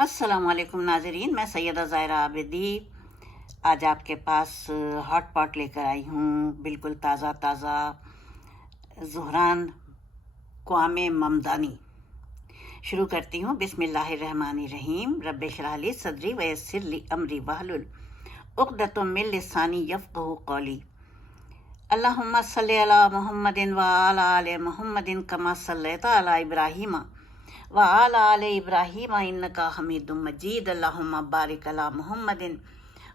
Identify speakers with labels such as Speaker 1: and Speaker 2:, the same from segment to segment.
Speaker 1: السلام علیکم ناظرین، میں سیدہ ظاہرہ عابدی آج آپ کے پاس ہاٹ پاٹ لے کر آئی ہوں۔ بالکل تازہ تازہ زہران قوام ممدانی۔ شروع کرتی ہوں۔ بسم اللہ الرحمن الرحیم۔ رب شرح لی صدری ویسر لی امری وحلل عقدۃ من لسانی یفقہ قولی۔ اللہم صلی علی محمد و آل محمد کما صلیت علی ابراہیم۔ وآل آل ابراہیم انکا حمید مجید، اللہم بارک علی محمد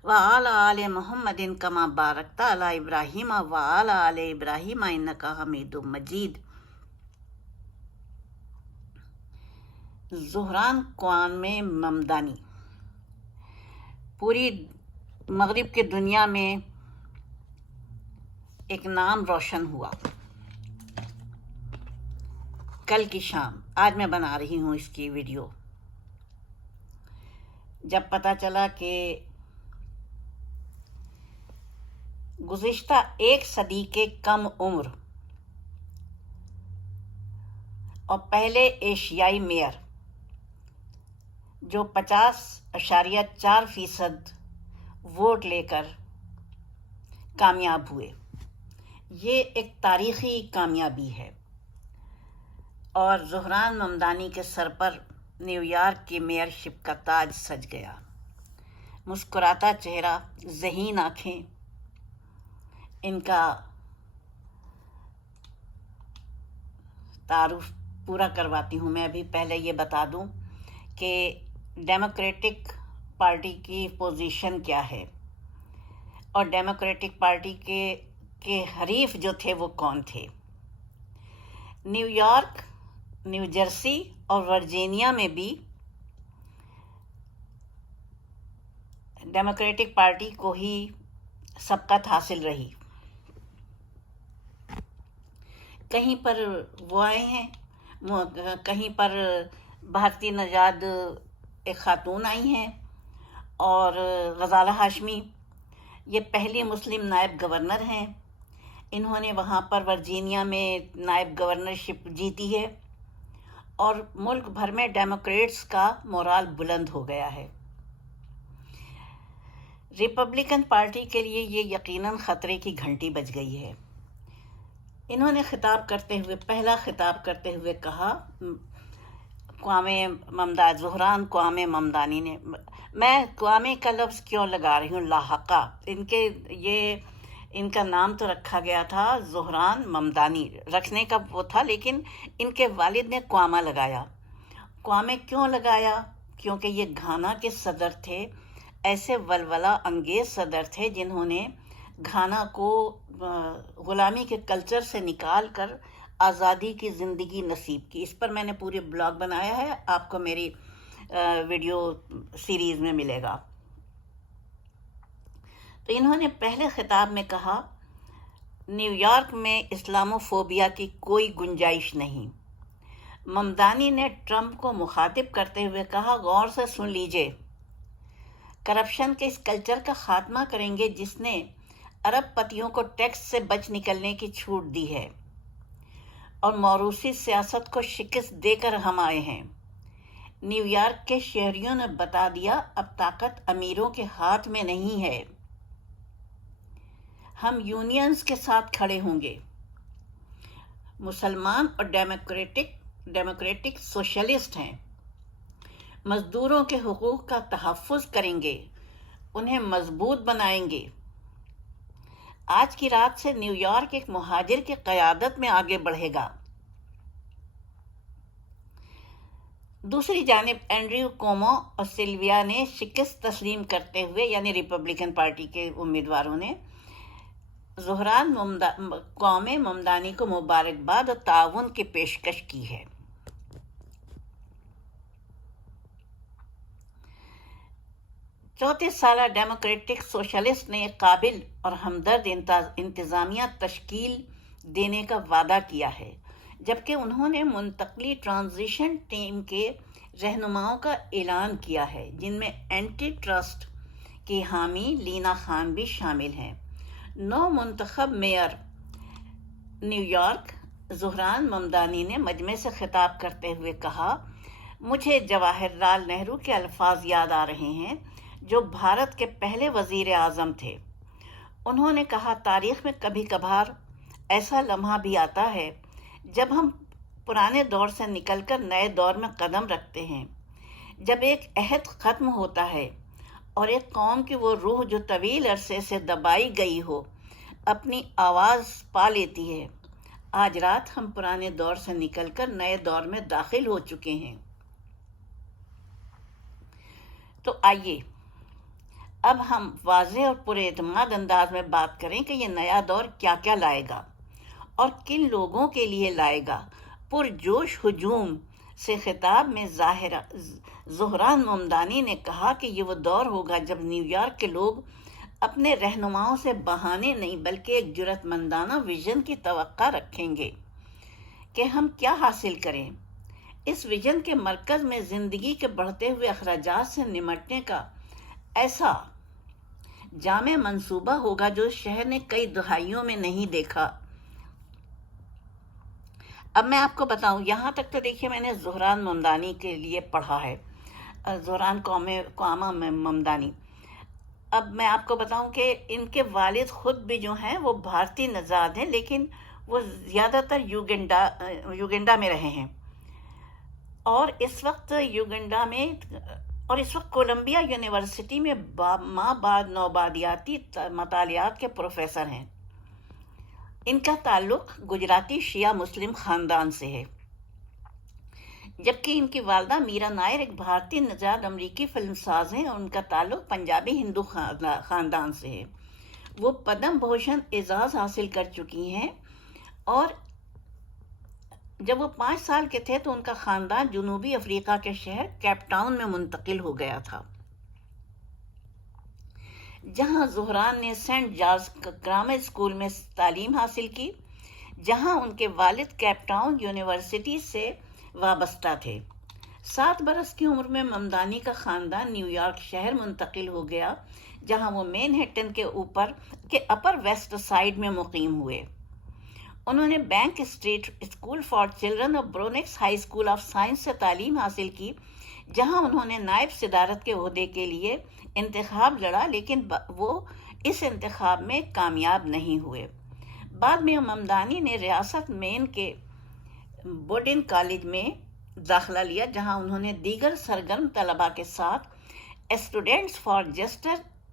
Speaker 1: وآل آل محمد کما بارکت علی ابراہیم وآل آل ابراہیم انکا حمید مجید. زہران قوان میں ممدانی۔ پوری مغرب کے دنیا میں ایک نام روشن ہوا۔ کل کی شام۔ آج میں بنا رہی ہوں اس کی ویڈیو۔ جب پتہ چلا کہ گزشتہ ایک صدی کے کم عمر اور پہلے ایشیائی میئر، جو پچاس اشاریہ چار فیصد ووٹ لے کر کامیاب ہوئے۔ یہ ایک تاریخی کامیابی ہے۔ اور زہران ممدانی کے سر پر نیو یارک کی میئر شپ کا تاج سج گیا۔ مسکراتا چہرہ، ذہین آنکھیں، ان کا تعارف پورا کرواتی ہوں۔ میں ابھی پہلے یہ بتا دوں کہ ڈیموکریٹک پارٹی کی پوزیشن کیا ہے اور ڈیموکریٹک پارٹی کے کے حریف جو تھے وہ کون تھے؟ نیو یارک نیو جرسی اور ورجینیا میں بھی ڈیموکریٹک پارٹی کو ہی سبقت حاصل رہی۔ کہیں پر وہ آئے ہیں کہیں پر بھارتی نژاد ایک خاتون آئی ہیں اور غزالہ ہاشمی، یہ پہلی مسلم نائب گورنر ہیں۔ انہوں نے وہاں پر ورجینیا میں نائب گورنرشپ جیتی ہے۔ اور ملک بھر میں ڈیموکریٹس کا مورال بلند ہو گیا ہے۔ ریپبلکن پارٹی کے لیے یہ یقیناً خطرے کی گھنٹی بج گئی ہے۔ انہوں نے خطاب کرتے ہوئے، پہلا خطاب کرتے ہوئے کہا قوام ممداد زہران قوام ممدانی نے، میں قوام کا لفظ کیوں لگا رہی ہوں؟ لاحقہ۔ ان کے یہ ان کا نام تو رکھا گیا تھا زہران ممدانی، رکھنے کا وہ تھا لیکن ان کے والد نے قوامہ لگایا۔ قوامے کیوں لگایا؟ کیونکہ یہ گھانا کے صدر تھے، ایسے ولولہ انگیز صدر تھے جنہوں نے گھانا کو غلامی کے کلچر سے نکال کر آزادی کی زندگی نصیب کی۔ اس پر میں نے پورے بلاگ بنایا ہے، آپ کو میری ویڈیو سیریز میں ملے گا۔ تو انہوں نے پہلے خطاب میں کہا، نیو یارک میں اسلام فوبیا کی کوئی گنجائش نہیں۔ ممدانی نے ٹرمپ کو مخاطب کرتے ہوئے کہا، غور سے سن لیجیے۔ کرپشن کے اس کلچر کا خاتمہ کریں گے جس نے عرب پتیوں کو ٹیکس سے بچ نکلنے کی چھوٹ دی ہے۔ اور موروثی سیاست کو شکست دے کر ہم آئے ہیں۔ نیو یارک کے شہریوں نے بتا دیا، اب طاقت امیروں کے ہاتھ میں نہیں ہے۔ ہم یونینز کے ساتھ کھڑے ہوں گے۔ مسلمان اور ڈیموکریٹک ڈیموکریٹک سوشلسٹ ہیں۔ مزدوروں کے حقوق کا تحفظ کریں گے، انہیں مضبوط بنائیں گے۔ آج کی رات سے نیو یارک ایک مہاجر کی قیادت میں آگے بڑھے گا۔ دوسری جانب، اینڈریو کومو اور سلویا نے شکست تسلیم کرتے ہوئے یعنی ریپبلکن پارٹی کے امیدواروں نے زہران قوم ممدانی کو مبارکباد اور تعاون کی پیشکش کی ہے۔ چوتھے سالہ ڈیموکریٹک سوشلسٹ نے ایک قابل اور ہمدرد انتظامیہ تشکیل دینے کا وعدہ کیا ہے، جبکہ انہوں نے منتقلی ٹرانزیشن ٹیم کے رہنماؤں کا اعلان کیا ہے، جن میں اینٹی ٹرسٹ کی حامی لینا خان بھی شامل ہیں۔ نو منتخب mayor New York, Zohran Mamdani نے مجمع سے خطاب کرتے ہوئے کہا، مجھے جواہر لال نہرو کے الفاظ یاد آ رہے ہیں، جو بھارت کے پہلے وزیر اعظم تھے۔ انہوں نے کہا، تاریخ میں کبھی کبھار ایسا لمحہ بھی آتا ہے جب ہم پرانے دور سے نکل کر نئے دور میں قدم رکھتے ہیں۔ جب ایک عہد ختم ہوتا ہے اور ایک قوم کی وہ روح جو طویل عرصے سے دبائی گئی ہو، اپنی آواز پا لیتی ہے۔ آج رات ہم پرانے دور سے نکل کر نئے دور میں داخل ہو چکے ہیں۔ تو آئیے، اب ہم واضح اور پورے اعتماد انداز میں بات کریں کہ یہ نیا دور کیا کیا لائے گا اور کن لوگوں کے لیے لائے گا۔ پرجوش ہجوم سے خطاب میں ظاہر زہران ممدانی نے کہا کہ یہ وہ دور ہوگا جب نیو یارک کے لوگ اپنے رہنماؤں سے بہانے نہیں بلکہ ایک جرت مندانہ ویژن کی توقع رکھیں گے کہ ہم کیا حاصل کریں۔ اس ویژن کے مرکز میں زندگی کے بڑھتے ہوئے اخراجات سے نمٹنے کا ایسا جامع منصوبہ ہوگا جو شہر نے کئی دہائیوں میں نہیں دیکھا۔ اب میں آپ کو بتاؤں، یہاں تک تو دیکھیے میں نے زہران ممدانی کے لیے پڑھا ہے۔ زہران قوم، قوامہ ممدانی۔ اب میں آپ کو بتاؤں کہ ان کے والد خود بھی جو ہیں، وہ بھارتی نژاد ہیں، لیکن وہ زیادہ تر یوگنڈا یوگنڈا میں رہے ہیں۔ اور اس وقت یوگنڈا میں، اور اس وقت کولمبیا یونیورسٹی میں با، ماں بعد نوبادیاتی مطالعات کے پروفیسر ہیں۔ ان کا تعلق گجراتی شیعہ مسلم خاندان سے ہے۔ جبکہ ان کی والدہ میرا نائر ایک بھارتی نژاد امریکی فلم ساز ہیں اور ان کا تعلق پنجابی ہندو خاندان سے ہے۔ وہ پدم بھوشن اعزاز حاصل کر چکی ہیں اور جب وہ پانچ سال کے تھے تو ان کا خاندان جنوبی افریقہ کے شہر کیپ ٹاؤن میں منتقل ہو گیا تھا۔ جہاں زہران نے سینٹ جارج گرامر اسکول میں تعلیم حاصل کی، جہاں ان کے والد کیپ ٹاؤن یونیورسٹی سے وابستہ تھے۔ سات برس کی عمر میں ممدانی کا خاندان نیو یارک شہر منتقل ہو گیا، جہاں وہ مین ہیٹن کے اوپر کے اپر ویسٹ سائڈ میں مقیم ہوئے۔ انہوں نے Bank Street School for Children اور Bronx High School of Science سے تعلیم حاصل کی۔ جہاں انہوں نے نائب صدارت کے عہدے کے لیے انتخاب لڑا، لیکن وہ اس انتخاب میں کامیاب نہیں ہوئے۔ بعد میں ممدانی نے ریاست مین کے بوڈن کالج میں داخلہ لیا، جہاں انہوں نے دیگر سرگرم طلبہ کے ساتھ Students for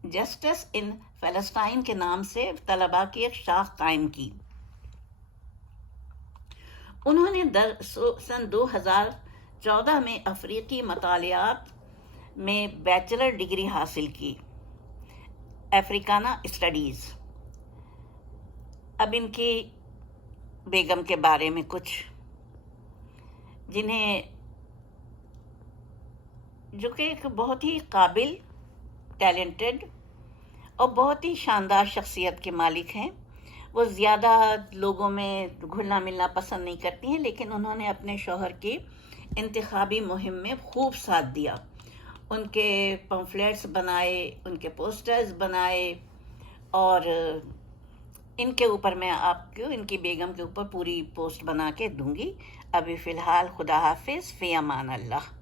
Speaker 1: Justice in Palestine کے نام سے طلبہ کی ایک شاخ قائم کی۔ انہوں نے در سن دو ہزار چودہ میں افریقی مطالعات میں بیچلر ڈگری حاصل کی۔ Africana studies. اب ان کی بیگم کے بارے میں کچھ۔ جنہیں جو کہ ایک بہت ہی قابل، ٹیلنٹڈ اور بہت ہی شاندار شخصیت کے مالک ہیں۔ وہ زیادہ لوگوں میں گھلنا ملنا پسند نہیں کرتی ہیں، لیکن انہوں نے اپنے شوہر کی انتخابی مہم میں خوب ساتھ دیا۔ ان کے پمفلیٹس بنائے، ان کے پوسٹرز بنائے اور ان کے اوپر میں آپ کو، ان کی بیگم کے اوپر پوری پوسٹ بنا کے دوں گی۔ ابھی فی الحال خدا حافظ، فی امان اللہ۔